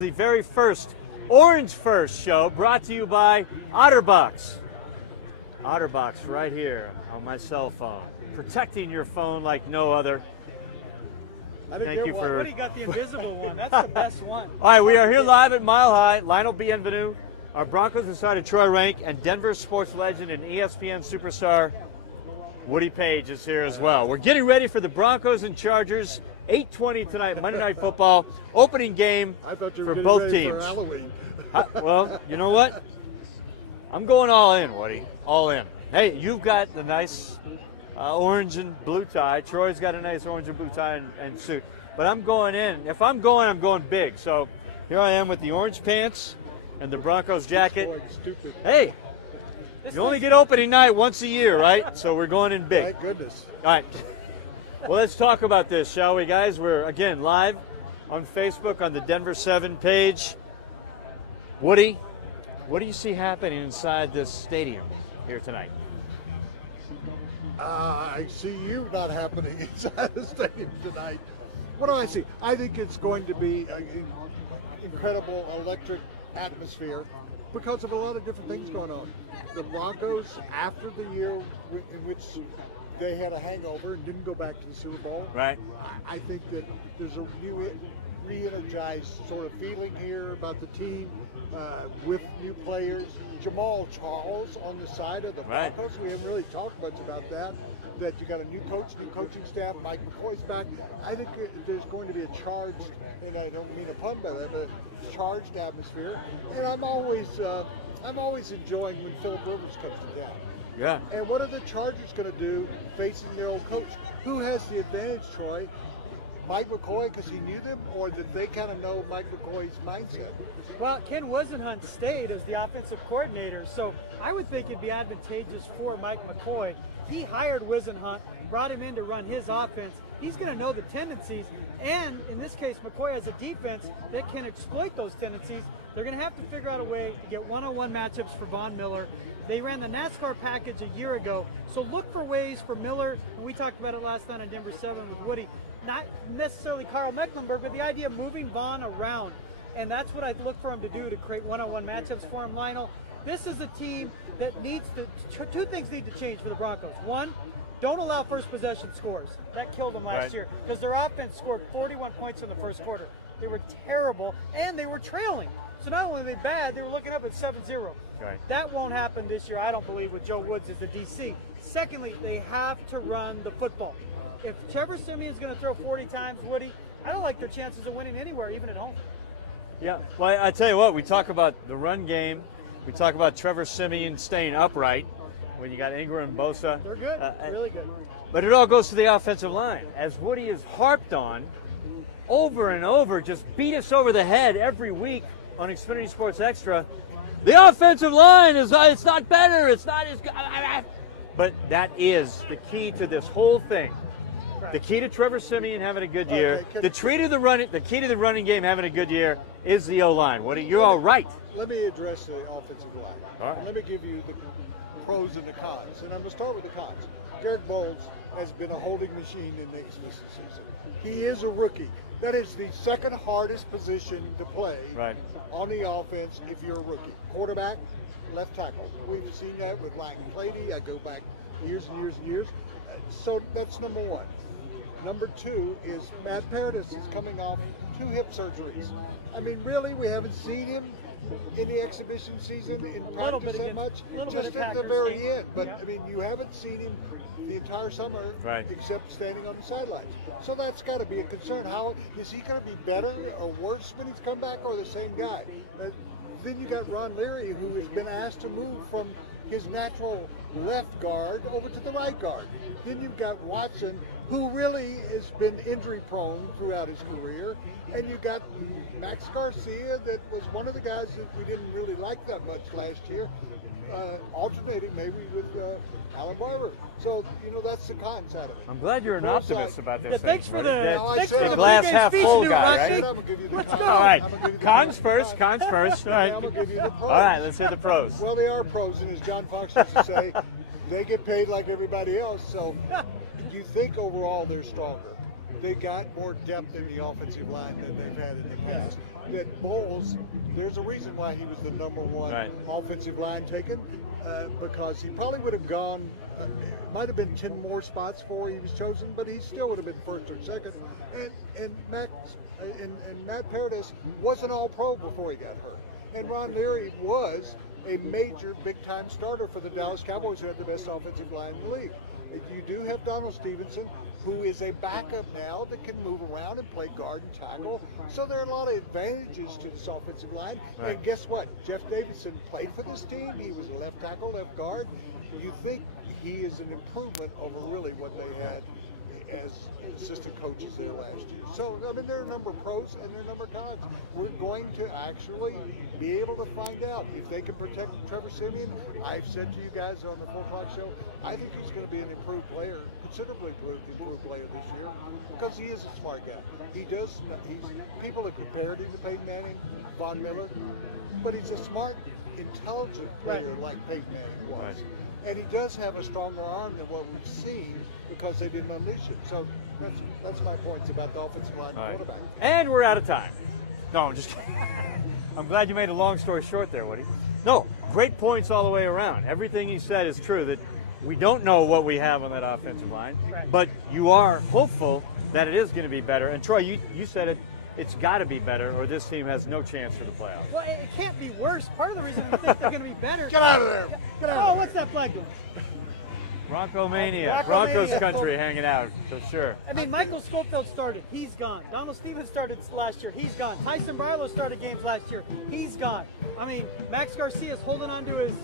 The very first Orange First show brought to you by OtterBox. OtterBox right here on my cell phone, protecting your phone like no other. Thank you for. What do you got, the invisible one? That's the best one. All right, we are here live at Mile High. Lionel Bienvenu, our Broncos decided Troy Rank, and Denver sports legend and ESPN superstar Woody Page is here as well. We're getting ready for the Broncos and Chargers. 8:20 tonight, Monday Night Football, opening game for both teams. For Halloween. Well, you know what? I'm going all in, Woody. All in. Hey, you've got the nice orange and blue tie. Troy's got a nice orange and blue tie and suit. But I'm going in. If I'm going big. So here I am with the orange pants and the Broncos jacket. Hey, you only get opening night once a year, right? So we're going in big. Thank goodness. All right. Well, let's talk about this, shall we, guys? We're, again, live on Facebook on the Denver 7 page. Woody, what do you see happening inside this stadium here tonight? I see you not happening inside the stadium tonight. What do I see? I think it's going to be an incredible electric atmosphere because of a lot of different things going on. The Broncos, after the year in which they had a hangover and didn't go back to the Super Bowl. Right. I think that there's a new, re-energized sort of feeling here about the team with new players. Jamal Charles on the side of the Broncos. Right. We haven't really talked much about that. That you got a new coach, new coaching staff. Mike McCoy's back. I think there's going to be a charged, and I don't mean a pun by that, but a charged atmosphere. And I'm always enjoying when Philip Rivers comes to town. Yeah. And what are the Chargers going to do facing their old coach? Who has the advantage, Troy? Mike McCoy because he knew them, or did they kind of know Mike McCoy's mindset? Well, Ken Wisenhunt stayed as the offensive coordinator, so I would think it'd be advantageous for Mike McCoy. He hired Wisenhunt, brought him in to run his offense. He's going to know the tendencies, and in this case, McCoy has a defense that can exploit those tendencies. They're going to have to figure out a way to get one-on-one matchups for Von Miller. They ran the NASCAR package a year ago, so look for ways for Miller, and we talked about it last night on Denver 7 with Woody, not necessarily Carl Mecklenburg, but the idea of moving Von around, and that's what I'd look for him to do to create one-on-one matchups for him. Lionel, this is a team that needs to, two things need to change for the Broncos. One, don't allow first possession scores. That killed them last year because their offense scored 41 points in the first quarter. They were terrible, and they were trailing. So not only are they bad, they were looking up at 7-0. Right. That won't happen this year, I don't believe, with Joe Woods as the DC. Secondly, they have to run the football. If Trevor Siemian's going to throw 40 times, Woody, I don't like their chances of winning anywhere, even at home. Yeah, well, I tell you what, we talk about the run game. We talk about Trevor Siemian staying upright when you got Ingram and Bosa. They're good, really good. But it all goes to the offensive line. As Woody has harped on over and over, just beat us over the head every week on Xfinity Sports Extra. The offensive line it's not better, it's not as good. But that is the key to this whole thing. Right. The key to Trevor Siemian having a good year, the key to the running game having a good year is the O-line. You're all right. Let me address the offensive line. All right. Let me give you the pros and the cons. And I'm going to start with the cons. Derek Bowles has been a holding machine in the season. He is a rookie. That is the second hardest position to play on the offense if you're a rookie. Quarterback, left tackle. We've seen that with Lang Clady. I go back years and years and years. So that's number one. Number two is Matt Paradis is coming off 2 hip surgeries. I mean, really, we haven't seen him in the exhibition season in practice that much, just at the very end. But, I mean, you haven't seen him the entire summer except standing on the sidelines. So that's got to be a concern. How is he going to be better or worse when he's come back, or the same guy? Then you got Ron Leary, who has been asked to move from his natural left guard over to the right guard. Then you've got Watson, who really has been injury prone throughout his career. And you got Max Garcia, that was one of the guys that we didn't really like that much last year, alternating maybe with Alan Barber. So, that's the cons out of it. I'm glad you're an optimist about this. Thanks for the glass half full guy, right? Let's go. All right, cons first. All right. I'm going to give you the pros. All right, let's hit the pros. Well, they are pros, and as John Fox used to say, they get paid like everybody else. So, do you think overall they're stronger? they got more depth in the offensive line than they've had in the past. That Bowles, there's a reason why he was the #1 offensive line taken, because he probably would have gone, it might have been 10 more spots before he was chosen, but he still would have been first or second. And Matt Paradis wasn't all pro before he got hurt. And Ron Leary was a major big-time starter for the Dallas Cowboys, who had the best offensive line in the league. You do have Donald Stevenson, who is a backup now that can move around and play guard and tackle. So there are a lot of advantages to this offensive line. And guess what? Jeff Davidson played for this team. He was a left tackle, left guard. You think he is an improvement over really what they had as assistant coaches there last year. So, I mean, there are a number of pros and there are a number of cons. We're going to actually be able to find out if they can protect Trevor Siemian. I've said to you guys on the 4 o'clock show, I think he's going to be an improved player, considerably improved player this year, because he is a smart guy. People have compared him to Peyton Manning, Von Miller, but he's a smart, intelligent player like Peyton Manning was. And he does have a stronger arm than what we've seen because they didn't unleash it. So that's my points about the offensive line and quarterback. And we're out of time. No, I'm just kidding. I'm glad you made a long story short there, Woody. No, great points all the way around. Everything he said is true, that we don't know what we have on that offensive line, but you are hopeful that it is going to be better. And Troy, you said it. It's got to be better, or this team has no chance for the playoffs. Well, it can't be worse. Part of the reason we think they're going to be better. Get out of there! Get out! Oh, what's that flag doing? Bronco Mania. Broncos country hanging out, for sure. I mean, Michael Schofield started. He's gone. Donald Stevens started last year. He's gone. Tyson Barlow started games last year. He's gone. I mean, Max Garcia's holding on to his,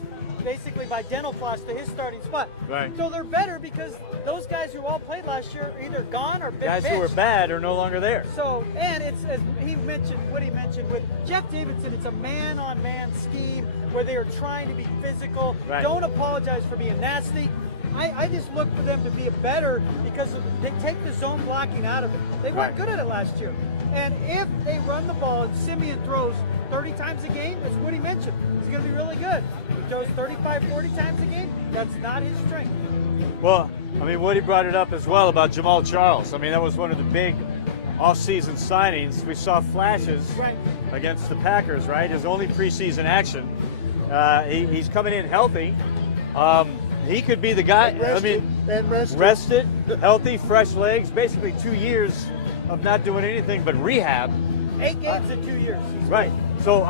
basically by dental floss, to his starting spot. Right. So they're better because those guys who all played last year are either gone or been guys benched. who were bad are no longer there. So, and it's, as he mentioned, what he mentioned with Jeff Davidson, it's a man-on-man scheme where they are trying to be physical. Right. Don't apologize for being nasty. I just look for them to be better because they take the zone blocking out of it. They weren't good at it last year. And if they run the ball and Siemian throws 30 times a game, that's what he mentioned. He's going to be really good. He throws 35, 40 times a game. That's not his strength. Well, I mean, Woody brought it up as well about Jamal Charles. I mean, that was one of the big off-season signings. We saw flashes against the Packers, right? His only preseason action. He's coming in healthy. He could be the guy. Rested, healthy, fresh legs. Basically 2 years of not doing anything but rehab. 8 games in 2 years. Right. So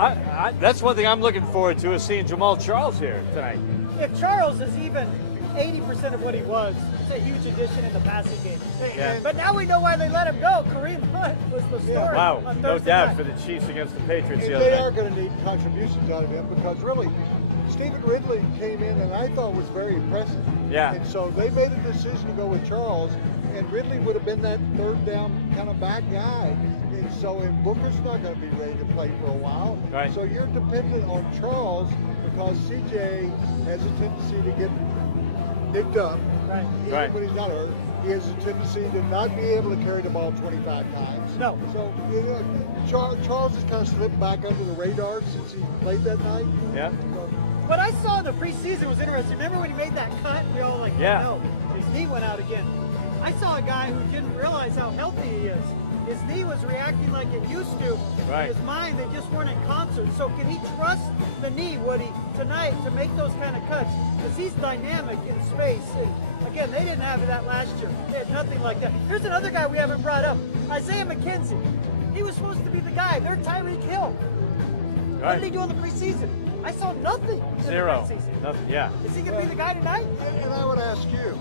that's one thing I'm looking forward to, is seeing Jamal Charles here tonight. If Charles is even 80% of what he was, it's a huge addition in the passing game. Yeah. But now we know why they let him go. Kareem Hunt was the story. Wow, on no Thursday doubt night. for the Chiefs against the Patriots And the other they night. are going to need contributions out of him because really, Stephen Ridley came in and I thought was very impressive. Yeah. And so they made a decision to go with Charles, and Ridley would have been that third down kind of back guy. And so if Booker's not going to be ready to play for a while, Right. so you're dependent on Charles because CJ has a tendency to get nicked up. Right. Even when he's not hurt, he has a tendency to not be able to carry the ball 25 times. No. So, you know, Charles has kind of slipped back under the radar since he played that night. Yeah. So, What I saw in the preseason was interesting. Remember when he made that cut? We all were like, Yeah. no, his knee went out again. I saw a guy who didn't realize how healthy he is. His knee was reacting like it used to. Right. In his mind, they just weren't in concert. So can he trust the knee, Woody, tonight to make those kind of cuts? Because he's dynamic in space. And again, they didn't have that last year. They had nothing like that. Here's another guy we haven't brought up, Isaiah McKenzie. He was supposed to be the guy. They're Tyreek Hill. What did he do in the preseason? I saw nothing. In Zero. the preseason. Nothing. Yeah. Is he going to be the guy tonight? and I would ask you,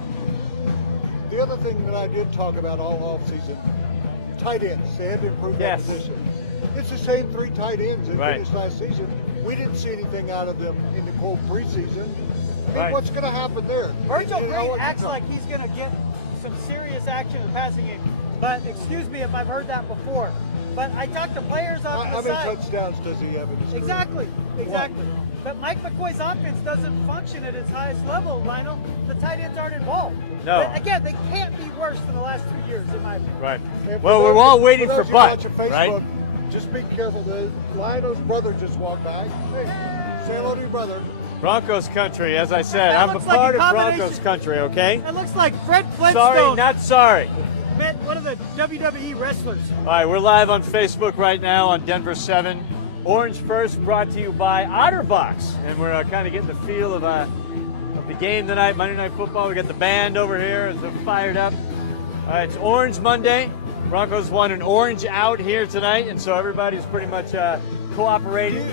the other thing that I did talk about all offseason, tight ends. They had to improve that position. It's the same 3 tight ends that finished last season. We didn't see anything out of them in the cold preseason. I mean, what's going to happen there? Virgil Green acts like he's going to get some serious action in the passing game. But excuse me if I've heard that before. But I talked to players on the side. How many touchdowns does he have in his career? Exactly. But Mike McCoy's offense doesn't function at its highest level, Lionel. The tight ends aren't involved. No. But again, they can't be worse than the last 2 years, in my opinion. Right. And Well, we're all waiting for Butt, right? Just be careful. Lionel's brother just walked by. Hey, say hello to your brother. Broncos country, as I said. That I'm a looks like part a of combination. Broncos country, okay? It looks like Fred Flintstone. Sorry, not sorry. Met one of the WWE wrestlers. All right, we're live on Facebook right now on Denver 7. Orange First brought to you by OtterBox. And we're kind of getting the feel of the game tonight, Monday Night Football. We got the band over here. They're fired up. It's Orange Monday. Broncos won an orange out here tonight, and so everybody's pretty much cooperating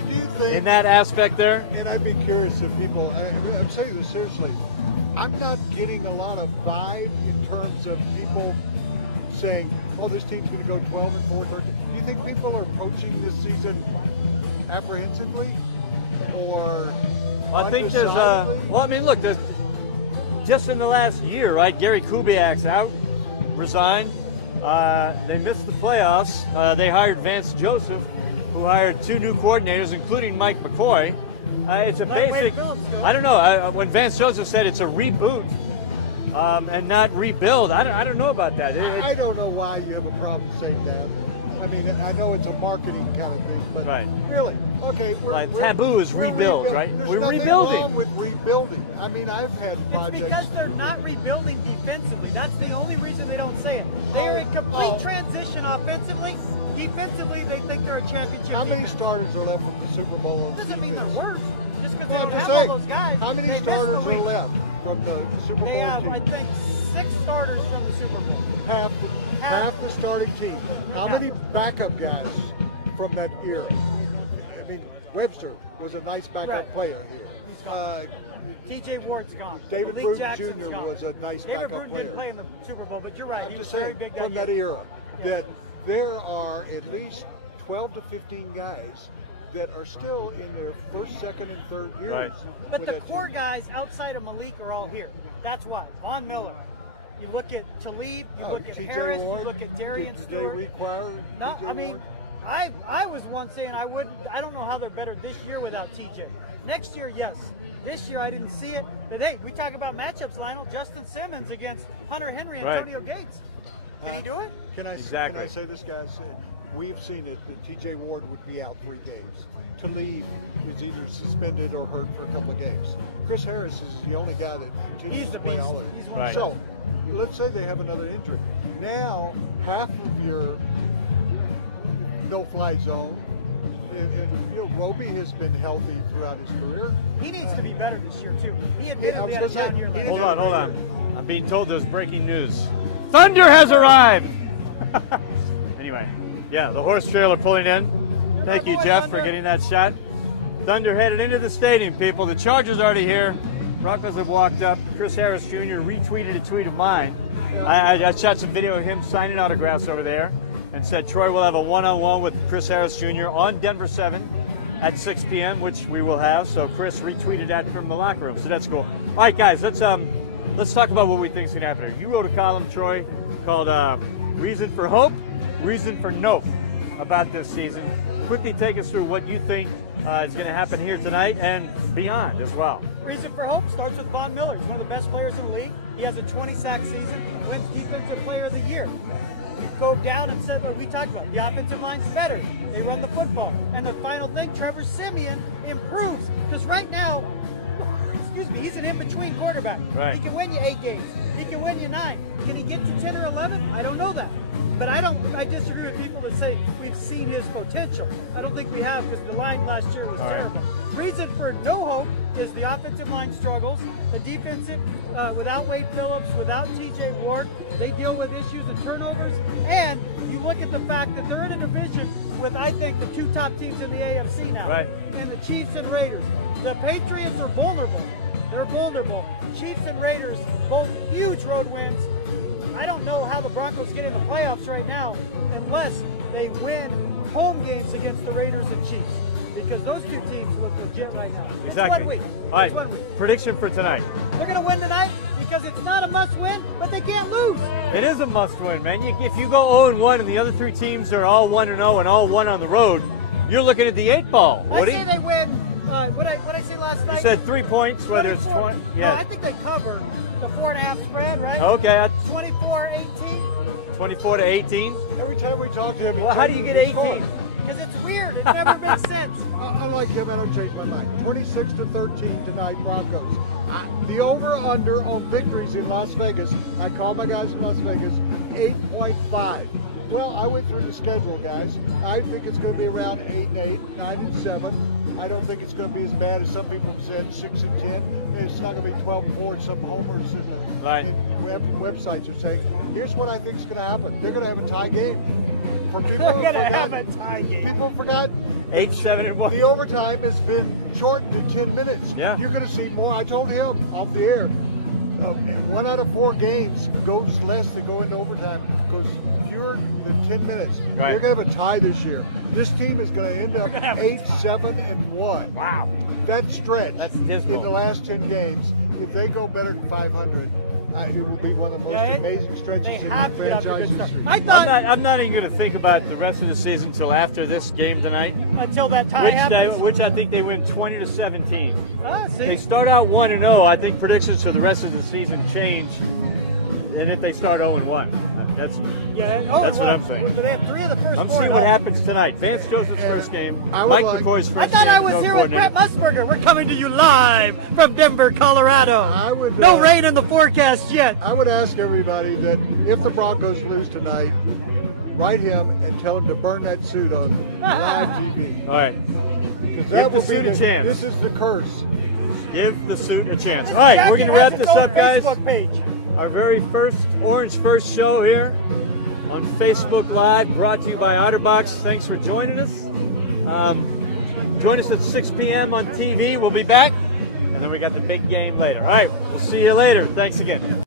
in that aspect there. And I'd be curious if people, I'm saying this seriously, I'm not getting a lot of vibe in terms of people saying, oh, this team's going to go 12-4, 13. Do you think people are approaching this season apprehensively or I think there's well, I mean, look, there's just in the last year, right? Gary Kubiak's out, resigned. They missed the playoffs. They hired Vance Joseph, who hired 2 new coordinators, including Mike McCoy. It's a basic. I don't know. When Vance Joseph said it's a reboot and not rebuild, I don't know about that. I don't know why you have a problem saying that. I mean, I know it's a marketing kind of thing, but really, okay. Taboo is rebuild, right? We're rebuilding. Wrong with rebuilding. I mean, I've had projects. It's because they're not rebuilding defensively. That's the only reason they don't say it. They are in complete transition offensively. Defensively, they think they're a championship. How many starters are left from the Super Bowl? It doesn't mean they're worse. Just because they Well, don't have saying, all those guys. how many they starters missed the are week. left from the Super Bowl They have, team? I think, 6 starters from the Super Bowl. Half the starting team. How many backup guys from that era? I mean, Webster was a nice backup player here. T.J. Ward's gone. David Malik Bruton Jackson's Jr. gone. was a nice David backup Bruton player. didn't play in the Super Bowl, but you're right. I'm He was just very saying, big from that that year. era, that there are at least 12 to 15 guys that are still in their first, second, and third years. Right. But with the that core team. guys outside of Malik are all here. That's why. Von Miller. You look at Talib, you look at TJ Harris, Ward, you look at Darian did Stewart. they require No, TJ I mean, Ward? I was once saying I don't know how they're better this year without TJ. Next year, yes. This year I didn't see it. But hey, we talk about matchups, Lionel. Justin Simmons against Hunter Henry and Antonio Gates. Can he do it? Can I Exactly. say this, guys? We've seen it that T.J. Ward would be out 3 games. Talib is either suspended or hurt for a couple of games. Chris Harris is the only guy that continues He's the to play beast. all of it. He's one Right. So, let's say they have another injury. Now, half of your no-fly zone, and you know, Roby has been healthy throughout his career. He needs to be better this year, too. He admittedly had a down year last Hold year. on, hold on. I'm being told there's breaking news. Thunder has arrived. Anyway, yeah, the horse trailer pulling in. Thank you, Jeff, for getting that shot. Thunder headed into the stadium, people. The Chargers already here. Broncos have walked up. Chris Harris Jr. retweeted a tweet of mine. I shot some video of him signing autographs over there and said Troy will have a one-on-one with Chris Harris Jr. on Denver 7 at 6 p.m., which we will have. So Chris retweeted that from the locker room, so that's cool. All right, guys, let's talk about what we think is going to happen here. You wrote a column, Troy, called Reason for Hope, Reason for No about this season. Quickly take us through what you think is going to happen here tonight and beyond as well. Reason for hope starts with Von Miller. He's one of the best players in the league. He has a 20-sack season, wins Defensive Player of the Year. We go down and said what we talked about. The offensive line's better. They run the football. And the final thing, Trevor Siemian improves. Because right now, excuse me, he's an in-between quarterback. Right. He can win you 8 games. He can win you 9. Can he get to 10 or 11? I don't know that. But I disagree with people that say we've seen his potential. I don't think we have, because the line last year was terrible. Reason for no hope is the offensive line struggles. The defensive, without Wade Phillips, without T.J. Ward, they deal with issues and turnovers. And you look at the fact that they're in a division with, I think, the 2 top teams in the AFC now. Right. And the Chiefs and Raiders. The Patriots are vulnerable. They're vulnerable. Chiefs and Raiders, both huge road wins. I don't know how the Broncos get in the playoffs right now unless they win home games against the Raiders and Chiefs, because those 2 teams look legit right now. Exactly. It's 1 week. All right, It's 1 week. prediction for tonight. They're going to win tonight because it's not a must-win, but they can't lose. It is a must-win, man. If you go 0-1 and the other 3 teams are all 1-0 and all 1 on the road, you're looking at the 8 ball. I say they win. What I say last night? You said 3 points, whether it's 20. No, I think they cover the 4.5 spread, right? Okay, 24-18. 24-18. Every time we talk to him, Well, how do you get 18? Because it's weird. It never makes sense. Unlike him, I don't change my mind. 26-13 tonight, Broncos. The over/under on victories in Las Vegas. I call my guys in Las Vegas 8.5. Well, I went through the schedule, guys. I think it's going to be around 8-8, 9-7. I don't think it's going to be as bad as some people have said, 6-10. It's not going to be 12-4. Some homers in the websites are saying. Here's what I think is going to happen. They're going to have a tie game. For people They're going to have a tie game. People forgot. 8-7-1. The overtime has been shortened to 10 minutes. Yeah. You're going to see more. I told him off the air, 1 out of 4 games goes less than go into overtime. It goes fewer than 10 minutes. Right. You're going to have a tie this year. This team is going to end up 8-7-1. Wow. That stretch That's dismal. in the last 10 games, if they go better than 500, it will be one of the most amazing stretches in the franchise history. I'm not even going to think about the rest of the season until after this game tonight. Until that tie happens. Which I think they win 20-17. See? They start out 1-0. I think predictions for the rest of the season change. And if they start 0-1, that's what I'm saying. But they have 3 of the first I'm 4. seeing what happens tonight. Vance Joseph's first game, Mike McCoy's first I thought game. I was here with Brett Musburger. We're coming to you live from Denver, Colorado. No rain in the forecast yet. I would ask everybody that if the Broncos lose tonight, write him and tell him to burn that suit on live TV. All right. That Give the suit a chance. This is the curse. Give the suit a chance. All right, we're going to wrap this up, guys. Facebook page. Our very first Orange First show here on Facebook Live, brought to you by OtterBox. Thanks for joining us. Join us at 6 p.m. on TV. We'll be back, and then we got the big game later. All right, we'll see you later. Thanks again.